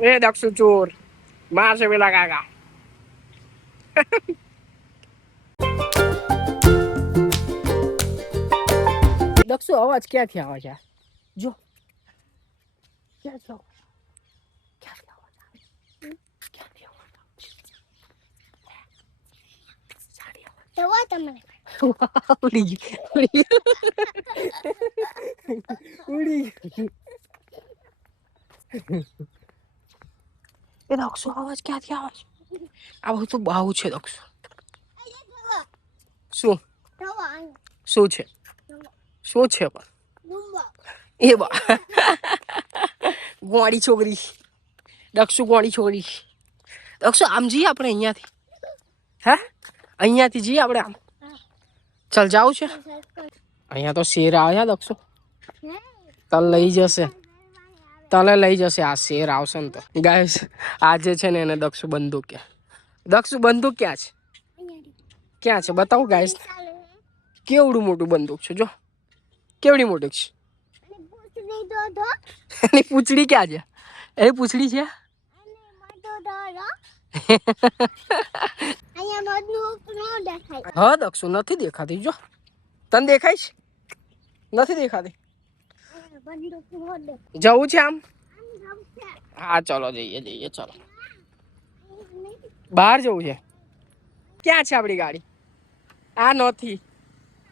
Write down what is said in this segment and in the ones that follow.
એ દક્ષુ ચોર મારશે પેલા કાકા. દક્ષુ અવાજ ક્યાંથી આવે છે? જો ક્યાંથી અવાજ આવે? ક્યાંથી અવાજ આવે? તમને ઉડી એ દક્ષુ અવાજ ક્યાંથી આવે છે? આ બધું બાવું છે દક્ષુ. શું શું છે? શું છે પણ એ બા ગોળી છોકરી દક્ષુ ગોળી છોકરી. દક્ષુ આમ જઈએ આપણે અહીંયાથી. હે અહીંયાથી જઈએ આપણે આમ. ચાલ જાવું છે. અહીંયા તો શેર આવે છે દક્ષુ. તને લઈ જશે. તને લઈ જશે આ શેર આવશે ને તો. ગાઈસ આજે છે ને એને દક્ષુ બંદૂક કે દક્ષુ બંદૂક ક્યાં છે? ક્યાં છે બતાવું ગાઈસ. કેવડું મોટું બંદૂક છે જો. કેવડી મોટી છે. એની પૂંછડી ક્યાં છે? એની પૂંછડી છે. હા દક્ષુ નથી દેખાતી જો. તને દેખાય છે? નથી દેખાતી. જવું છે આમ? હા ચલો જઈએ જઈએ ચલો. બહાર જવું છે. ક્યાં છે આપડી ગાડી? આ નથી.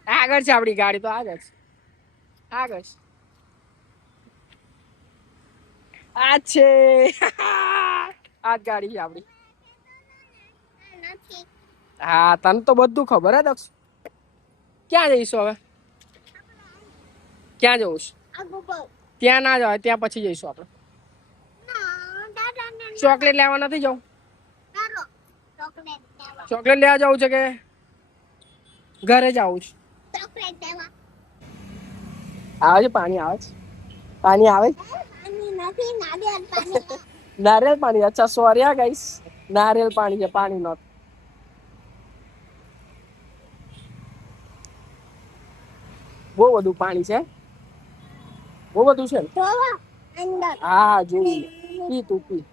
આગળ છે આપડી ગાડી તો આગળ છે. આગળ છે. આ છે આ ગાડી છે આપડી. હા તને તો બધું ખબર હે દક્ષ. ક્યાં જઈશું હવે? ક્યાં જવું છે? ત્યાં ના જવાય ત્યાં પછી જઈશું આપણે. ચોકલેટ લેવા નથી જવું? ચોકલેટ લેવા જવું છે કે ઘરે જવું છે? આવે છે પાણી આવે છે. પાણી આવે છે. નારિયેળ પાણી. અચ્છા સોરી હા ગાઈસ. નારિયેળ પાણી છે પાણી નથી. બહુ બધું પાણી છે. બહુ બધું છે. હા જોઈ પી તું પી.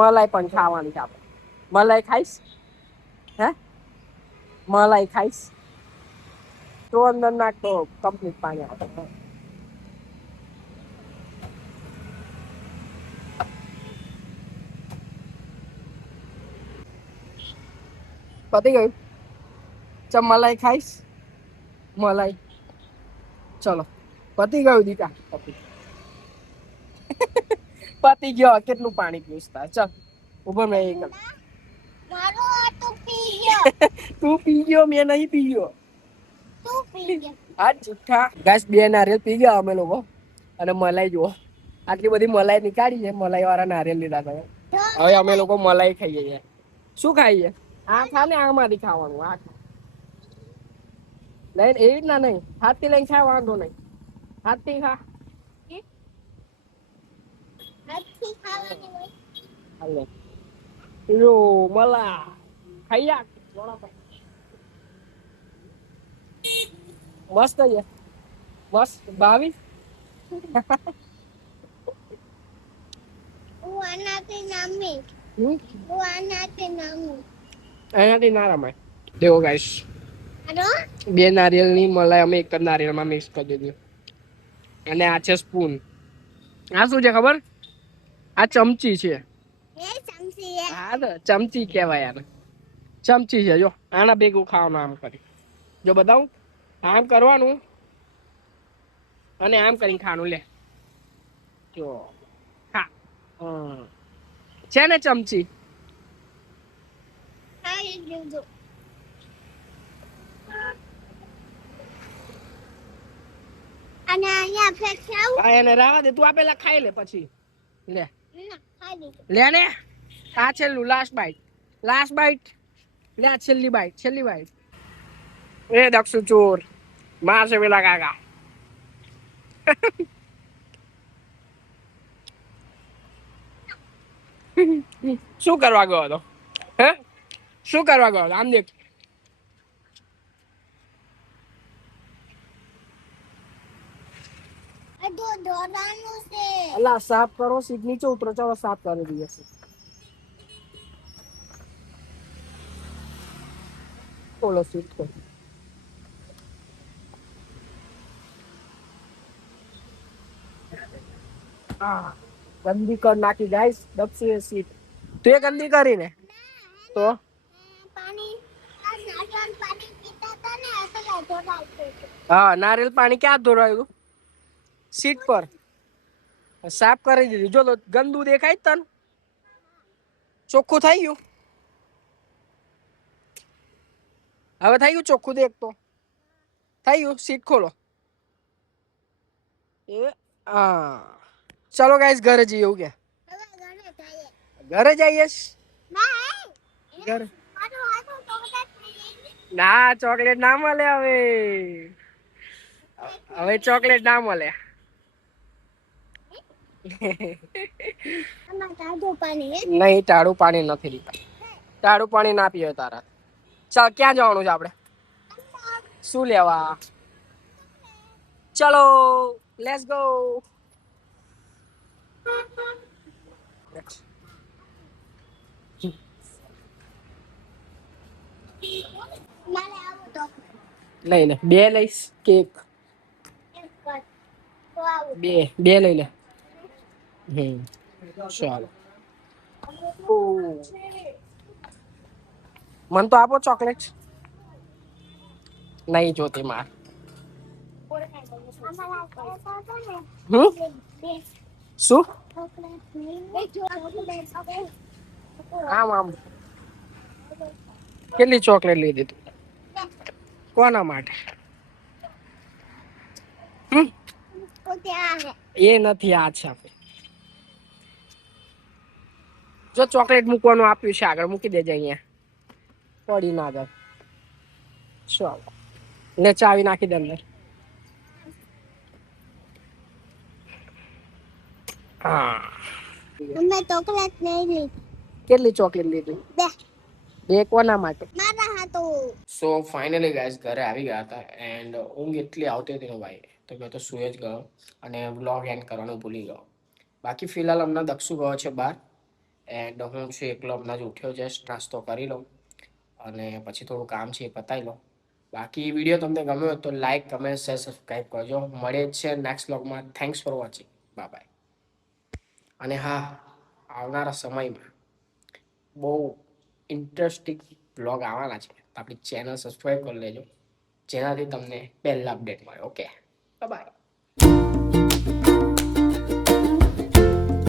મલાઈ પણ ખાવાની છે આપણે. મલાઈ ખાઈશ? હે મલાઈ ખાઈશ? તો અંદર નાખ તો કમ્પ્લીટ પાણી આવે. પતી ગયું. ચલ મલાઈ ખાઈશ? મલાઈ ચલો પતી ગયું દીકા. પતી ગયો. કેટલું પાણી પીવું તાર? ચાલ ઉભો મેં તું પી ગયો મેં નહીં પી ગયો. હા જુઠ્ઠા. ગાઈસ બે નારિયેળ પી ગયા અમે લોકો અને મલાઈ જુઓ. આટલી બધી મલાઈ નીકાળી છે. મલાઈ વાળા નારિયેળ લીધા તમે. હવે અમે લોકો મલાઈ ખાઈએ છીએ. શું ખાઈએ? આ ખા ને આમાંથી ખાવાનું. આ લઈને એવી રીતના નહીં. હાથથી લઈને ખા વાંધો નહીં. હાથથી ખા. હાલે યો મલા ખાઈ મસ્ત છે. મસ્ત ભાવી. એનાથી ના રમાય. દેવો ગાઈસ બે નારિયેળની મલાઈ અમે એક જ નારિયેળમાં મિક્સ કરી દીધી. અને આ છે સ્પૂન. આ શું છે ખબર? આ ચમચી છે. હા તો ચમચી કહેવાય યાર. ચમચી છે જો. આના ભેગું ખાવાનું આમ કરી. જો બતાવું આમ કરવાનું અને આમ કરીને ખાવાનું. લે જો હા છે ને ચમચી. અને અહીંયા ફેંકાવ. આ એને રાવા દે. તું આ પેલા ખાઈ લે પછી લે. લે ને આ છેલ્લું લાસ્ટ બાઈટ. લાસ્ટ બાઈટ લે. આ છેલ્લી બાઈટ. છેલ્લી બાઈટ. એ દક્ષુ ચોર મારશે પેલા કાકા. શું કરવા ગયો હતો? હે શું કરવા ગયો? આમ દેખ. પેલા સાફ કરો, સીટ નીચે ઉતરો. ચાલો સાફ કરી દઈએ છીએ. બોલો સીટ પર. હા ગંદી કર નાખી ગાઈસ દક્ષી સીટ. તું એ ગંદી કરી ને તો હા નારિયેલ પાણી ક્યાં ધોરાયું? સીટ પર સાફ કરી દીધું. જો ગંદુ દેખાય તન ચોખ્ખું થઈ ગયું. હવે થઈ ગયું ચોખ્ખું. દેખ તો થઈ ગયું. સીટ ખોલો. એ હા ચલો ગાઈસ ઘરે જઈએ. એવું કે ઘરે જઈએ ઘરે ના ચોકલેટ ના મળે હવે. હવે ચોકલેટ ના મળે. નહીં ટાળું પાણી નથી પીતા. ટાળું પાણી ના પીવે તારા. ચાલ ક્યાં જવાનું છે આપડે? શું લેવા? ચલો લેટ્સ ગો. લઈ લે. બે લઈશ કેક. બે લઈ લે. ચાલો. મને તો આપો ચોકલેટ. નહીં જોતી માર. શું આમ આમ કેટલી ચોકલેટ લીધી તું? કોના માટે? એ નથી. આ છે. જો ચોકલેટ મૂકવાનું આપ્યું છે આગળ મૂકી દેજે. અહીંયા પડી ના જાય. ચાલો ને ચાવી નાખી દે અંદર. હા અમે ચોકલેટ નહીં લીધી. કેટલી ચોકલેટ લીધી? બે કોના માટે? મારા હાટુ. સો ફાઇનલી ગાઈસ ઘરે આવી ગયા હતા એન્ડ ઊંઘ એટલી આવતી હતી ને ભાઈ તો મેં તો સુઈ જ ગયો અને વ્લોગ એન્ડ કરવાનું ભૂલી ગયો. બાકી ફિલહાલ હમણાં દક્ષુ ગયો છે બહાર એન્ડ હું છું એકલો. હમણાં જ ઉઠ્યો. જસ્ટ નાસ્તો કરી લઉં અને પછી થોડું કામ છે એ પતાવી લઉં. બાકી વિડીયો તમને ગમ્યો હોય તો લાઈક કમેન્ટ શેર સબસ્ક્રાઈબ કરજો. મળે જ છે નેક્સ્ટ વ્લોગમાં. Thanks for watching. Bye bye. અને હા આવનારા સમયમાં બહુ ઇન્ટરેસ્ટિંગ બ્લોગ આવવાના છે. આપણી ચેનલ સબસ્ક્રાઈબ કરી લેજો જેનાથી તમને પહેલા અપડેટ મળે. Okay bye bye.